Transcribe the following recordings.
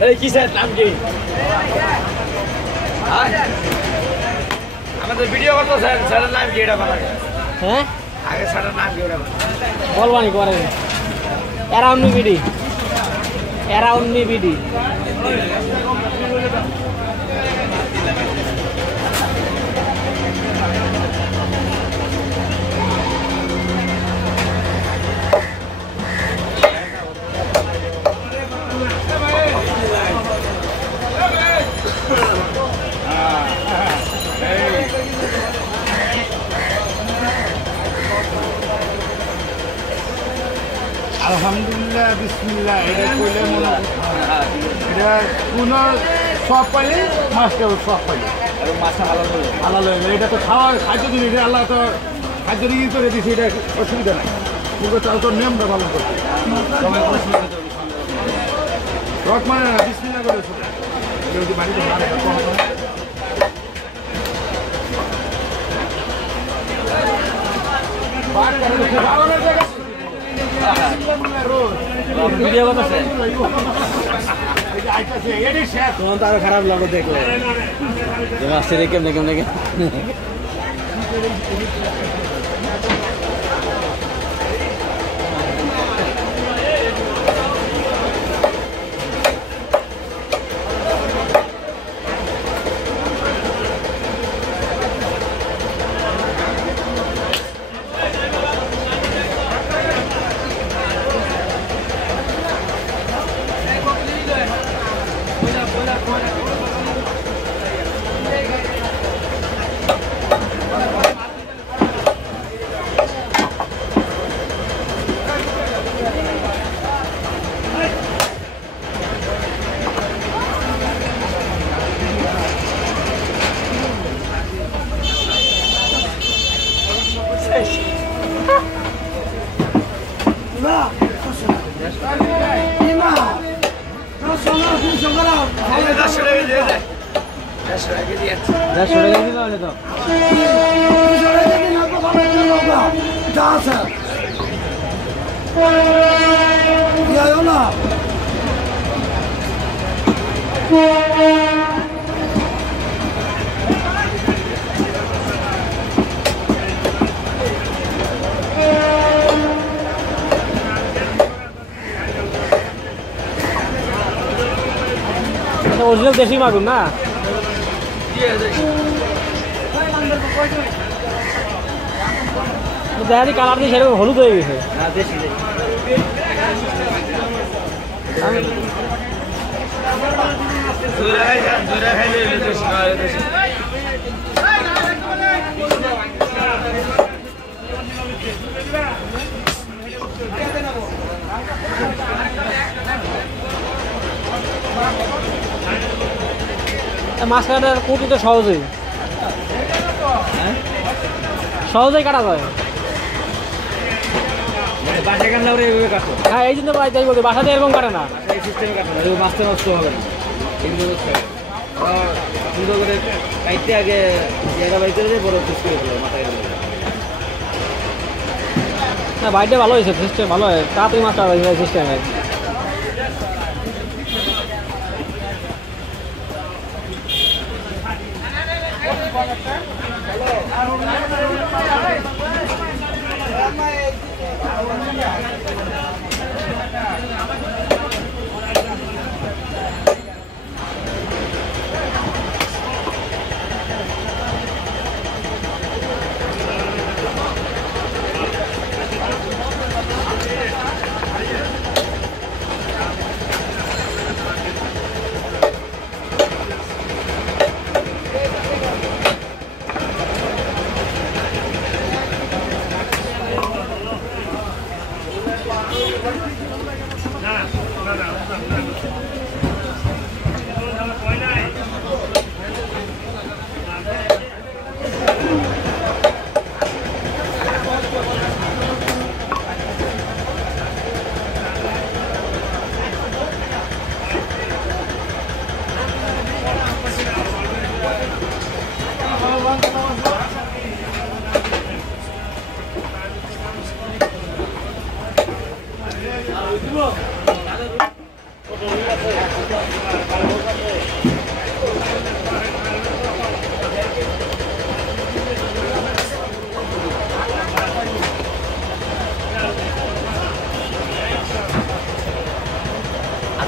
এই কি স্যার নাম কি আমাদের ভিডিও করতো স্যার স্যারের নাম কি এটা বলা হ্যাঁ আগে স্যারের নাম কি এটা বলবানি করে অ্যারাউন্ড মি বিডি আলহামদুলিল্লাহ বিসমিল্লাহ এটা কইলে মনে এটা কোনো সব পাইলে মাছটা সব পাইলে মাছটা ভালো লাগে এটা তো খাওয়া খাদ্য দিন এটা আল্লাহ তো খাদ্য দিয়ে করে দিয়েছে এটা অসুবিধা নাই কিন্তু তাও তো নিয়মটা পালন করছে রক মানে না বিসমিল্লাহ করে যদি বাড়িতে আরো খারাপ লাগো দেখলে আসছে রে কেমনে কেমনে অরিজিনাল দেশি মাগুর না দেখা কালার দিয়ে সেরকম হলুদ হয়ে গেছে মাছ কাটার কুটি তো সহজেই কাটা যায় হ্যাঁ এই জন্য তাই বলছি বাসাতে এরকম কাটে না মাছটা নষ্ট হবে না সুন্দর করে কাটতে আগে জায়গা বাই করে বড় পিস করে দেবো মাথায় না বাইকটা ভালো হয়েছে সিস্টেম ভালো হয় তাড়াতাড়ি মাছটা সিস্টেমে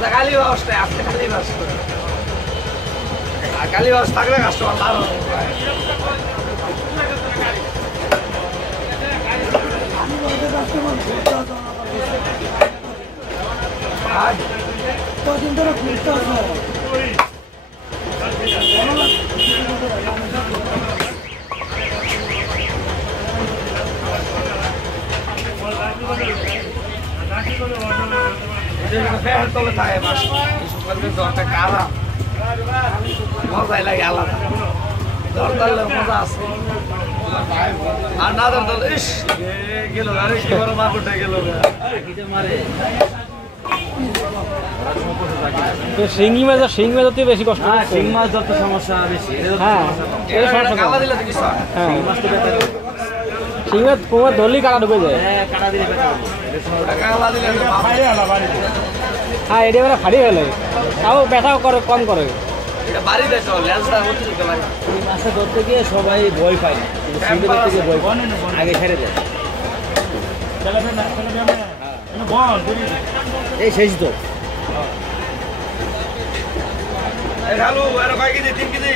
আচ্ছা খালি বাসটা আজকে খালি বাস আর খালি বাস থাকলে কাস্টমার লাভ কদিন ধরে ঘুরতে আসো তলে থাকে বাস একটা কারা মজাই লাগে আলাদা দর ধরলে মজা আছে আর না দর ধরলে ইস গেল আরে কি বড় মাকুটে গেল শিঙ্গি মাছ তো বেশি কষ্ট শিং মাছ যত সমস্যা বেশি হ্যাঁ কালা দিলে তো কিছু হ্যাঁ শিঙ্গি মাছ তোমার ধরলেই কাটা ঢুকে যায় কাটা দিলে কালা দিলে বাইরে আলা বাড়িতে হ্যাঁ এটা মানে ফাড়ি ফেলে তাও ব্যথা করে কম করে এটা বাড়িতে চল লেন্সটা অতিরিক্ত লাগে এই মাছটা ধরতে গিয়ে সবাই ভয় পায় না কিন্তু শিঙ্গি ধরতে গিয়ে ভয় পায় আগে ছেড়ে দেয় এই শেষ তো আলু আর কয় কেজি 3 কেজি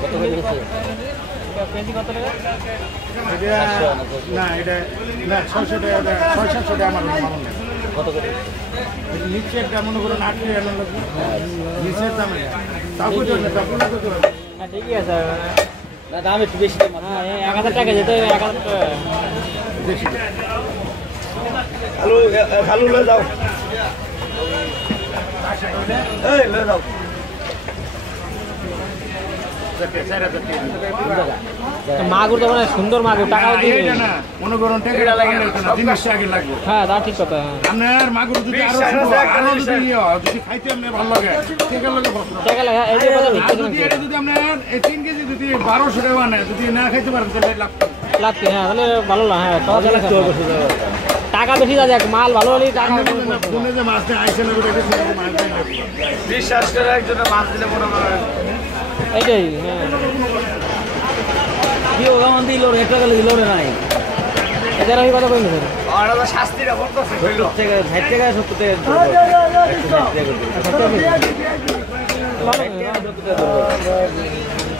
কত করে দিচ্ছে না এটা না 600 টাকা 600 টাকা আমার মামুন কত করে নিচেরটা মনে করুন 8 টাকা লাগবে নিচের দাম তারপর হ্যাঁ ঠিকই আছে না দাম একটু বেশি হ্যাঁ 1000 টাকা যেতে 1000 টাকা বেশি আলু আলু লয়ে যাও এই লয়ে যাও মাগুর তো মানে সুন্দর মাগুর টাকাও দিবে না মনে করুন টাকা লাগে না জিনিসটা আগে লাগবে হ্যাঁ তা ঠিক কথা আপনার মাগুর যদি আরো যদি খাইতে আপনার ভালো লাগে টাকা লাগে টাকা লাগে এই যে বাজার ভিতরে যদি এটা যদি আপনার 3 কেজি যদি 1200 টাকা নেয় যদি না খাইতে পারেন তাহলে লাভ লাগছে হ্যাঁ তাহলে ভালো না হ্যাঁ টাকা বেশি যা যাক মাল ভালো হলেই টাকা ফোনে যে মাছটা আইসে না ওটা কিছু মাছ দেয় না বিশ্বাস করে একজনে মাছ দিলে মনে করে এইটাই হ্যাঁ কি ওখান দিল রে এটা গেলে দিল রে নাই এদের আমি কথা বলি না আর ওটা শাস্তিটা বলতেছে কইলো 60 টাকা 70 টাকা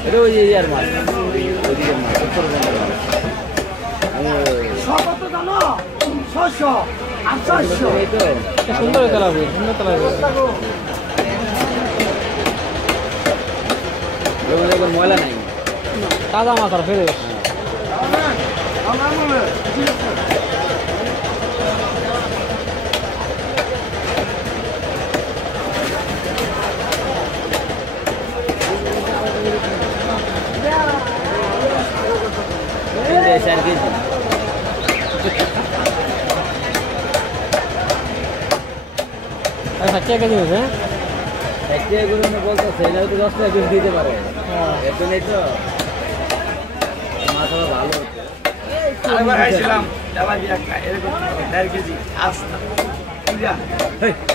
এটা ওই ইয়ার মাছ ওইদিকে মাছ কত জানো 600 800 এই তো সুন্দর চালাবে সুন্দর চালাবে লোকের ময়লা নাই তাজা মাছ আর ফেরে চার কেজি আচ্ছা কে কেজি হয়েছে একটা এগুলো বলতেছে এটা তো 10 টাকা কেজি দিতে পারে এত নেই তো মাছ আবার ভালো আরেকবার খাইছিলাম ডালা দিয়ে একটা এরকম 1.5 কেজি আস্তা বুঝা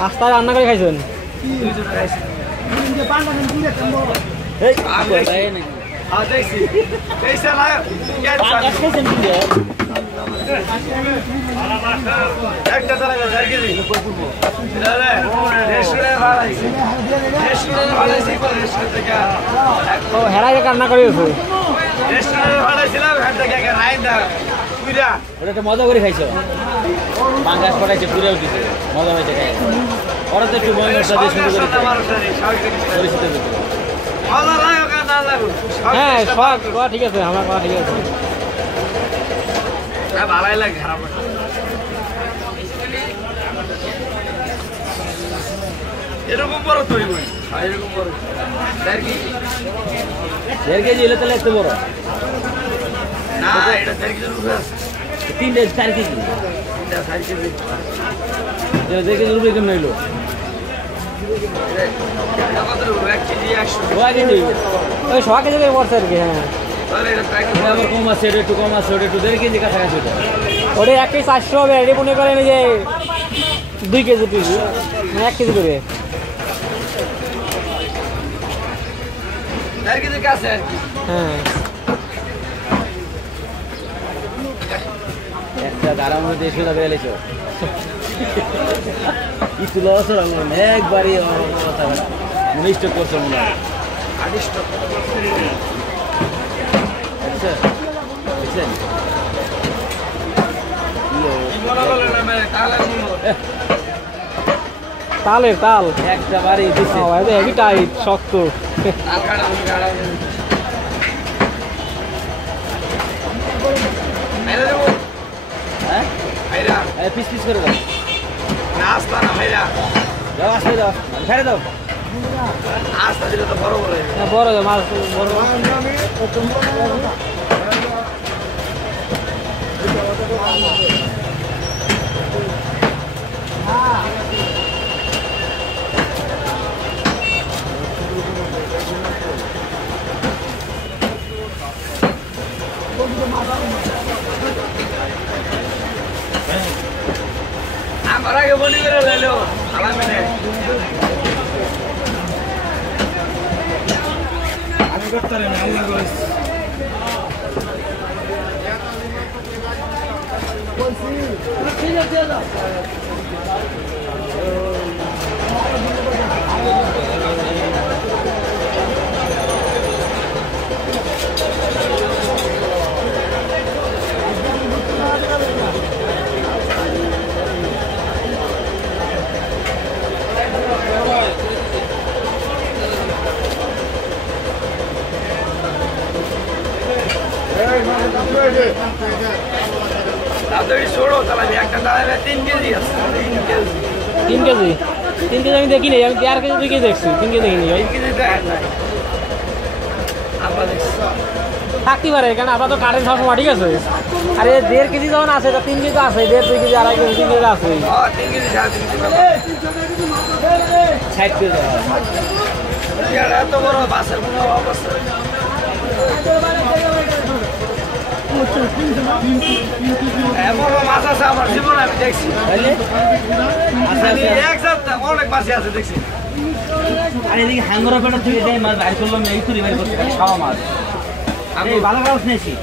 আস্তা রান্না করে খাইছেন দুইজন খাইছিলাম এই আমি তাই নাকি আর দেখছি এইসা না একটা তারা 1.5 কেজি রেস্টুরেন্টে ভাড়াইছি রেস্টুরেন্টে ভাড়াইছি পরে রেস্টুরেন্ট থেকে ও হেরাকে রান্না করে গেছে রেস্টুরেন্টে ভাড়াইছিলাম হেন থেকে একটা রাইন্দা পুরা ওটা একটা মজা করে খাইছো পাঙ্গাস পড়াইছে পুরেও দিছে মজা হয়েছে খাই ওরা তো একটু মজা দিয়ে শুরু করে পরিচিত হতো মজা লাগে না লাগুন হ্যাঁ সব কথা ঠিক আছে আমার কথা ঠিক আছে ভাড়াই লাগে খারাপ এরকম বড় তৈরি করি এরকম বড় 1.5 কেজি হলে তাহলে এত বড় না এটা 1.5 কেজি রুপে আছে 4 কেজি এটা 4 কেজি 1.5 কেজি রুপে কেমন হইলো এটা কত রুপে 1 কেজি 100 ওয়া কেজি ওই সব কেজি করে পড়ছে আর কি হ্যাঁ তাহলে এটা প্যাকেট এটা আবার কম আছে এটা একটু কম আছে ওটা একটু 1.5 কেজি কাছাকাছি ওটা ওটা 1 কেজি 400 হবে এটি মনে করেন যে 2 কেজি পিস মানে 1 কেজি করে 1 কেজি কাছে আর কি হ্যাঁ একটা দাঁড়ানোর 150 টাকা এলেছো কিছু লস একবারই উনিশটা করছে মনে হয় দেখছেন তালের তাল একটা বাড়ি দিচ্ছে হেভি টাইট শক্ত হ্যাঁ পিস পিস করে দাও আস্তা না ভাইরা দাও আসতে দাও ছেড়ে দাও আস্তা দিলে তো বড় বড় বড় মাছ বড় আমার আগে বনি করে লাইলো আলামিনে আমি করতে রে আল্লাহ কইস ঠিক আছে দাদা তাড়াতাড়ি ছোড়ো তাহলে একটা দাঁড়ালে 3 কেজি আছে 3 কেজি আমি দেখিনি আমি 4 কেজি 2 কেজি দেখছি 3 কেজি দেখিনি ভাই 3 কেজি দেয় না আমরা দেখছি থাকতে পারে কারণ আমরা তো কারেন্ট সবসময় ঠিক আছে আরে 1.5 কেজি যখন আছে তা 3 কেজি তো আছে 1.5 2 কেজি 2.5 কেজি 3 কেজি আছে 3 কেজি 3.5 কেজি সাইড করে দাও এত বড় বাসের কোনো অবস্থা এমন মাছ আছে আমার জীবনে আমি দেখছি এক সপ্তাহ অনেক মাছ আছে দেখছি আর এদিকে হাঙ্গরা পেটা থেকে যাই মাছ বাইর করলাম এই তুরি বাইর করতে খাওয়া মাছ আমি ভালো মাছ নিয়েছি